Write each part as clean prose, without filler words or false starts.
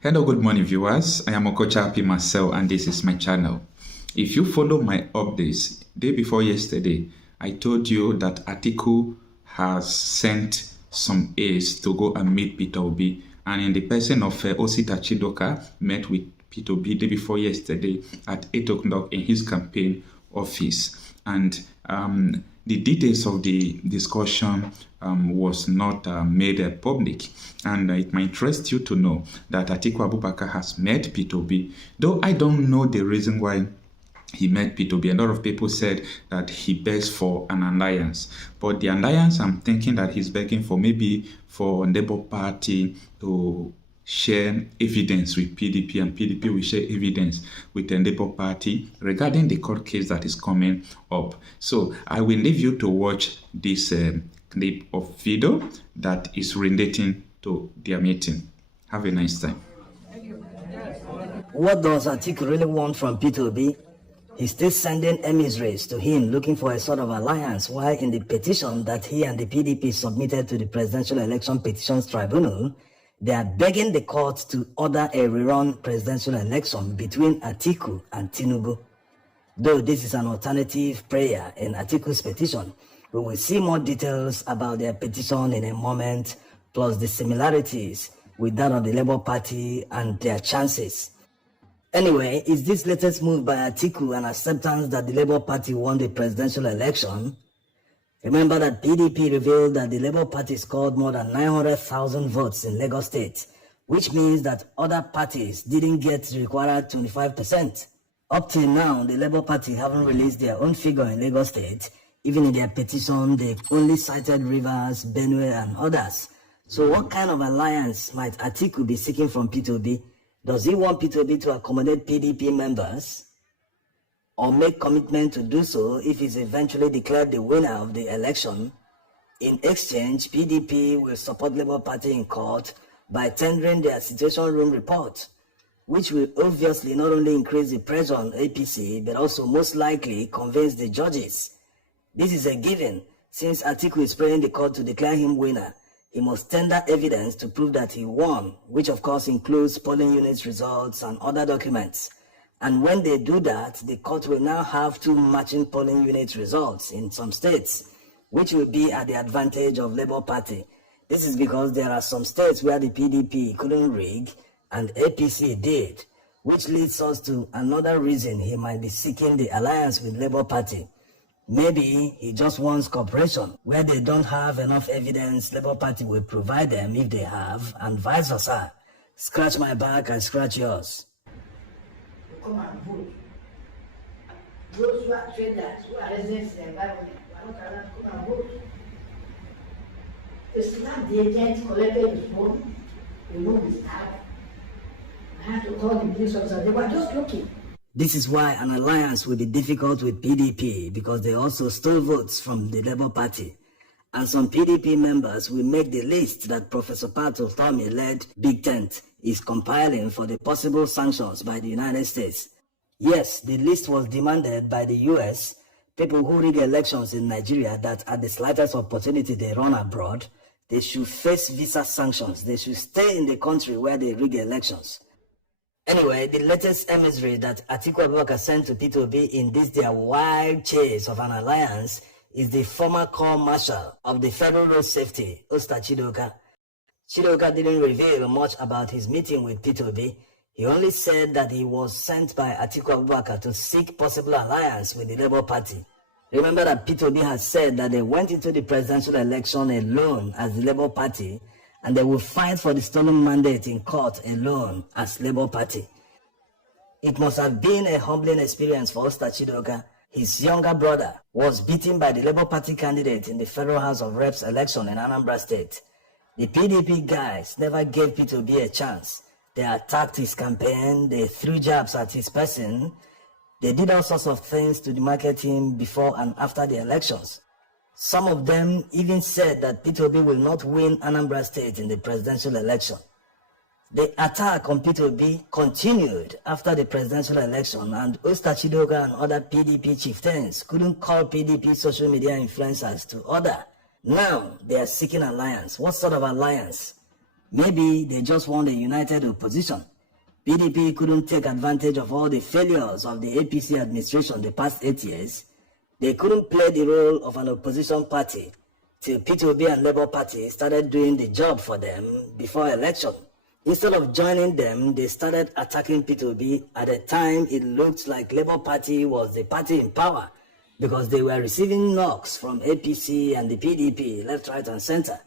Hello, good morning, viewers. I am Okocha Happy Marcel, and this is my channel. If you follow my updates, day before yesterday, I told you that Atiku has sent some aides to go and meet Peter Obi, and in the person of Osita Chidoka met with Peter Obi day before yesterday at 8 o'clock in his campaign office. And the details of the discussion was not made public, and it might interest you to know that Atiku Abubakar has met Peter Obi, though I don't know the reason why he met Peter Obi. A lot of people said that he begs for an alliance, but the alliance I'm thinking that he's begging for maybe for Labour Party to share evidence with PDP, and PDP will share evidence with the Labour Party regarding the court case that is coming up. So I will leave you to watch this clip of video that is relating to their meeting. Have a nice time. What does Atiku really want from Peter Obi? He's still sending emissaries to him looking for a sort of alliance, while in the petition that he and the PDP submitted to the Presidential Election Petitions Tribunal, they are begging the court to order a rerun presidential election between Atiku and Tinubu. Though this is an alternative prayer in Atiku's petition, we will see more details about their petition in a moment, plus the similarities with that of the Labour Party and their chances. Anyway, is this latest move by Atiku an acceptance that the Labour Party won the presidential election? Remember that PDP revealed that the Labour Party scored more than 900,000 votes in Lagos State, which means that other parties didn't get the required 25%. Up till now, the Labour Party haven't released their own figure in Lagos State. Even in their petition, they've only cited Rivers, Benue, and others. So what kind of alliance might Atiku be seeking from Peter Obi? Does he want Peter Obi to accommodate PDP members, or make commitment to do so if he's eventually declared the winner of the election? In exchange, PDP will support Labour Party in court by tendering their Situation Room report, which will obviously not only increase the pressure on APC, but also most likely convince the judges. This is a given, since Atiku is praying the court to declare him winner. He must tender evidence to prove that he won, which of course includes polling units results and other documents. And when they do that, the court will now have two matching polling unit results in some states, which will be at the advantage of Labour Party. This is because there are some states where the PDP couldn't rig and APC did, which leads us to another reason he might be seeking the alliance with Labour Party. Maybe he just wants cooperation. Where they don't have enough evidence, Labour Party will provide them if they have, and vice versa. Scratch my back, I scratch yours. Come and vote. Those who are traders, who are residents in the environment, who are not allowed to come and vote. They slapped the agent, collected his phone, removed his tag. I had to call the police officer. They were just looking. This is why an alliance will be difficult with PDP, because they also stole votes from the Labour Party. And some PDP members will make the list that Professor Pato Tommy-led Big Tent is compiling for the possible sanctions by the United States. Yes, the list was demanded by the US, people who rig elections in Nigeria that at the slightest opportunity they run abroad, they should face visa sanctions. They should stay in the country where they rig elections. Anyway, the latest emissary that Atiku Abubakar sent to Peter Obi in this their wild chase of an alliance is the former Corps Marshal of the Federal Road Safety, Osita Chidoka. Chidoka didn't reveal much about his meeting with Peter Obi. He only said that he was sent by Atiku Abubakar to seek possible alliance with the Labour Party. Remember that Peter Obi has said that they went into the presidential election alone as the Labour Party, and they will fight for the stolen mandate in court alone as Labour Party. It must have been a humbling experience for Osita Chidoka. His younger brother was beaten by the Labour Party candidate in the Federal House of Reps election in Anambra State. The PDP guys never gave Peter Obi a chance. They attacked his campaign, they threw jabs at his person, they did all sorts of things to demarcate him before and after the elections. Some of them even said that Peter Obi will not win Anambra State in the presidential election. The attack on Peter Obi continued after the presidential election, and Osita Chidoka and other PDP chieftains couldn't call PDP social media influencers to order. Now they are seeking alliance. What sort of alliance? Maybe they just want a united opposition. PDP couldn't take advantage of all the failures of the APC administration the past 8 years. They couldn't play the role of an opposition party till P2B and Labour Party started doing the job for them before election. Instead of joining them, they started attacking P2B. At the time, it looked like Labour Party was the party in power because they were receiving knocks from APC and the PDP, left, right, and center.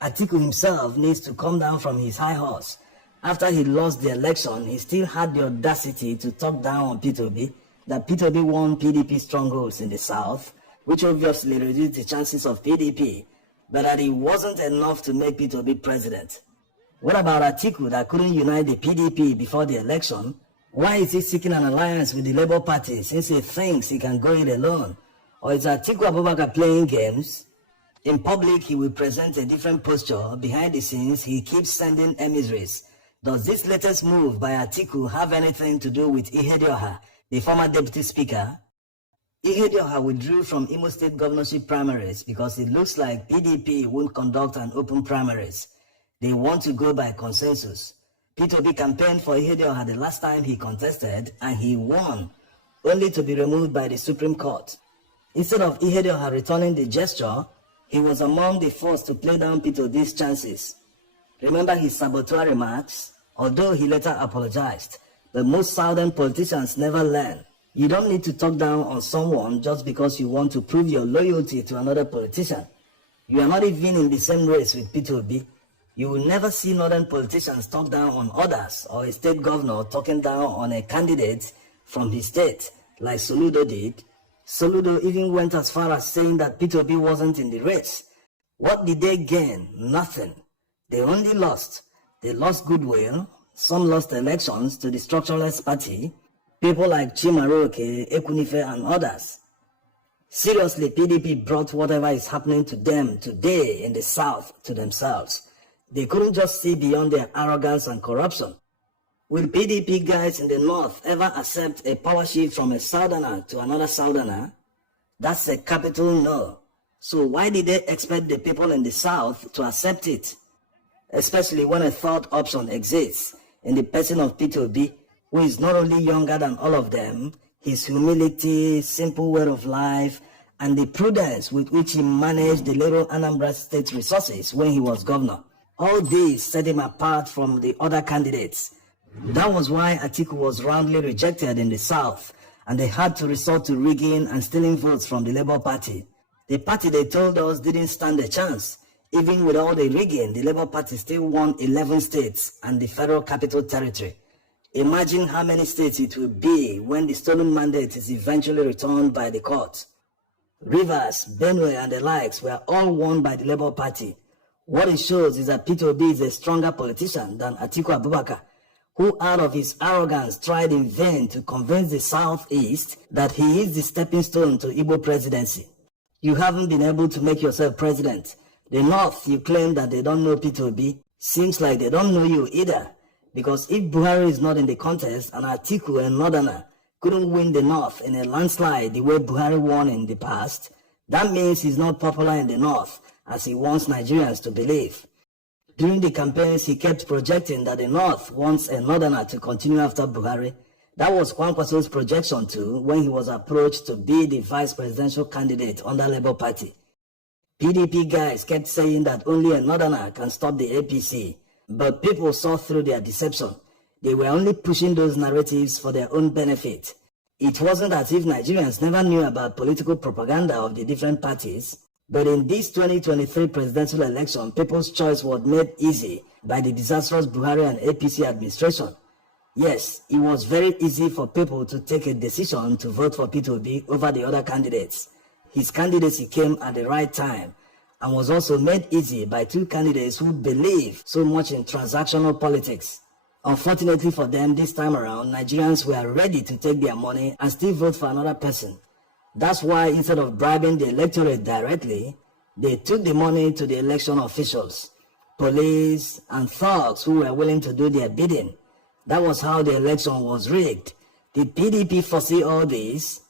Atiku himself needs to come down from his high horse. After he lost the election, he still had the audacity to talk down on P2B, that P2B won PDP strongholds in the south, which obviously reduced the chances of PDP, but that it wasn't enough to make P2B president. What about Atiku that couldn't unite the PDP before the election? Why is he seeking an alliance with the Labour Party since he thinks he can go it alone? Or is Atiku Abubakar playing games? In public, he will present a different posture. Behind the scenes, he keeps sending emissaries. Does this latest move by Atiku have anything to do with Ihedioha, the former deputy speaker? Ihedioha withdrew from Imo State governorship primaries because it looks like PDP won't conduct an open primaries. They want to go by consensus. P2B campaigned for Ihedioha the last time he contested and he won, only to be removed by the Supreme Court. Instead of Ihedioha returning the gesture, he was among the first to play down P2B's chances. Remember his saboteur remarks? Although he later apologized, but most southern politicians never learn. You don't need to talk down on someone just because you want to prove your loyalty to another politician. You are not even in the same race with P2B. You will never see northern politicians talk down on others or a state governor talking down on a candidate from his state, like Soludo did. Soludo even went as far as saying that P2B wasn't in the race. What did they gain? Nothing. They only lost. They lost goodwill. Some lost elections to the structuralist party, people like Chimaroke, Ekunife, and others. Seriously, PDP brought whatever is happening to them today in the South to themselves. They couldn't just see beyond their arrogance and corruption. Will PDP guys in the North ever accept a power shift from a Southerner to another Southerner? That's a capital no. So why did they expect the people in the South to accept it? Especially when a third option exists in the person of P2B, who is not only younger than all of them, his humility, simple way of life, and the prudence with which he managed the little Anambra State resources when he was governor. All these set him apart from the other candidates. That was why Atiku was roundly rejected in the South, and they had to resort to rigging and stealing votes from the Labour Party. The party they told us didn't stand a chance. Even with all the rigging, the Labour Party still won 11 states and the Federal Capital Territory. Imagine how many states it will be when the stolen mandate is eventually returned by the court. Rivers, Benue, and the likes were all won by the Labour Party. What it shows is that P2B is a stronger politician than Atiku Abubakar, who out of his arrogance tried in vain to convince the Southeast that he is the stepping stone to Igbo presidency. You haven't been able to make yourself president. The North, you claim that they don't know P2B. Seems like they don't know you either. Because if Buhari is not in the contest and Atiku, a Northerner, couldn't win the North in a landslide the way Buhari won in the past, that means he's not popular in the North, as he wants Nigerians to believe. During the campaigns, he kept projecting that the North wants a Northerner to continue after Buhari. That was Kwankwaso's projection too when he was approached to be the vice presidential candidate under Labour Party. PDP guys kept saying that only a Northerner can stop the APC, but people saw through their deception. They were only pushing those narratives for their own benefit. It wasn't as if Nigerians never knew about political propaganda of the different parties, but in this 2023 presidential election, people's choice was made easy by the disastrous Buhari and APC administration. Yes, it was very easy for people to take a decision to vote for P2B over the other candidates. His candidacy came at the right time and was also made easy by two candidates who believe so much in transactional politics. Unfortunately for them, this time around, Nigerians were ready to take their money and still vote for another person. That's why instead of bribing the electorate directly, they took the money to the election officials, police, and thugs who were willing to do their bidding. That was how the election was rigged. Did PDP foresee all this?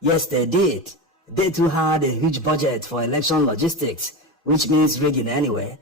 Yes, they did. They too had a huge budget for election logistics, which means rigging anyway.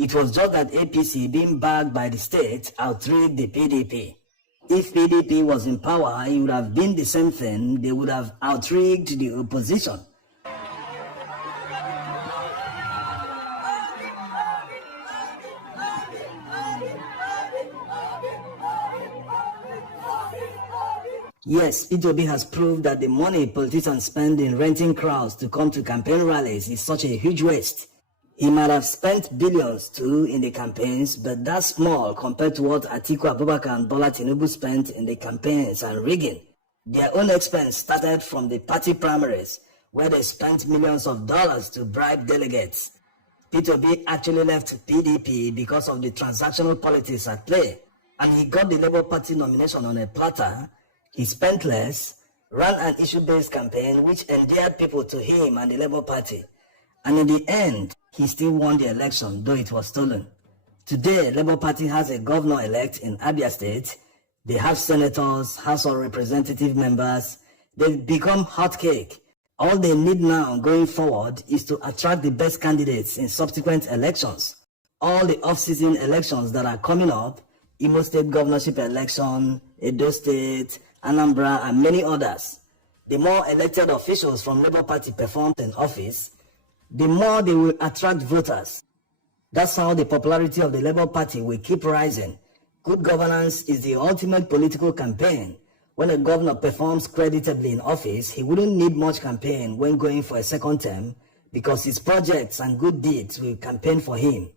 It was just that APC, being backed by the state, outrigged the PDP. If PDP was in power, it would have been the same thing. They would have outrigged the opposition. Yes, P2B has proved that the money politicians spend in renting crowds to come to campaign rallies is such a huge waste. He might have spent billions too in the campaigns, but that's small compared to what Atiku Abubakar and Bola Tinubu spent in the campaigns and rigging. Their own expense started from the party primaries, where they spent millions of dollars to bribe delegates. P2B actually left PDP because of the transactional politics at play, and he got the Labour Party nomination on a platter. He spent less, ran an issue-based campaign which endeared people to him and the Labour Party, and in the end, he still won the election, though it was stolen. Today, Labour Party has a governor-elect in Abia State. They have senators, House of Representative members. They've become hot cake. All they need now going forward is to attract the best candidates in subsequent elections. All the off-season elections that are coming up, Imo State governorship election, Edo State, Anambra, and many others. The more elected officials from Labour Party perform in office, the more they will attract voters. That's how the popularity of the Labour Party will keep rising. Good governance is the ultimate political campaign. When a governor performs creditably in office, he wouldn't need much campaign when going for a second term because his projects and good deeds will campaign for him.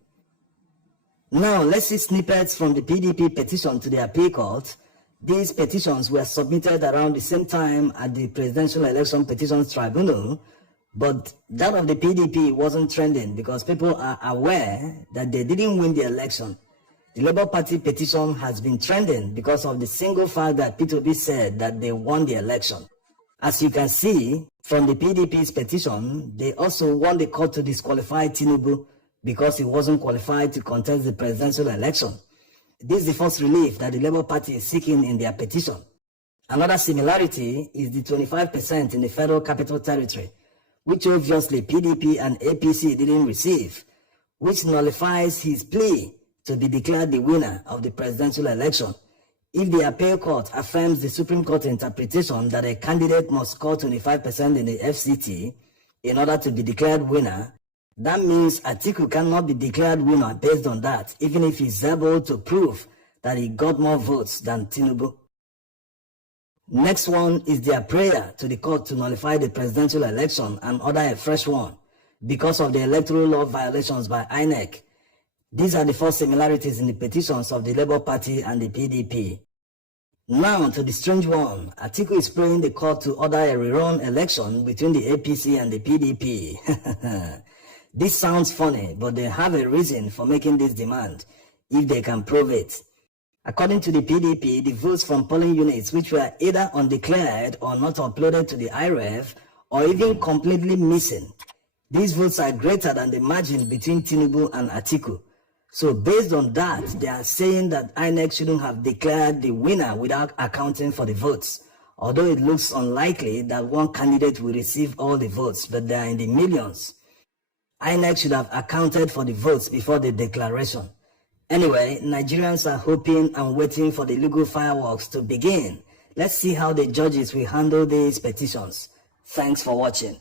Now, let's see snippets from the PDP petition to the appeal court. These petitions were submitted around the same time at the Presidential Election Petitions Tribunal, but that of the PDP wasn't trending because people are aware that they didn't win the election. The Labour Party petition has been trending because of the single fact that P2B said that they won the election. As you can see from the PDP's petition, they also want the court to disqualify Tinubu because he wasn't qualified to contest the presidential election. This is the first relief that the Labour Party is seeking in their petition. Another similarity is the 25% in the Federal Capital Territory, which obviously PDP and APC didn't receive, which nullifies his plea to be declared the winner of the presidential election. If the appeal court affirms the Supreme Court interpretation that a candidate must score 25% in the FCT in order to be declared winner, that means Atiku cannot be declared winner based on that, even if he's able to prove that he got more votes than Tinubu. Next one is their prayer to the court to nullify the presidential election and order a fresh one because of the electoral law violations by INEC. These are the four similarities in the petitions of the Labour Party and the PDP. Now to the strange one. Atiku is praying the court to order a rerun election between the APC and the PDP. This sounds funny, but they have a reason for making this demand, if they can prove it. According to the PDP, the votes from polling units which were either undeclared or not uploaded to the IREF or even completely missing, these votes are greater than the margin between Tinubu and Atiku. So based on that, they are saying that INEC shouldn't have declared the winner without accounting for the votes, although it looks unlikely that one candidate will receive all the votes, but they are in the millions. INEC should have accounted for the votes before the declaration. Anyway, Nigerians are hoping and waiting for the legal fireworks to begin. Let's see how the judges will handle these petitions. Thanks for watching.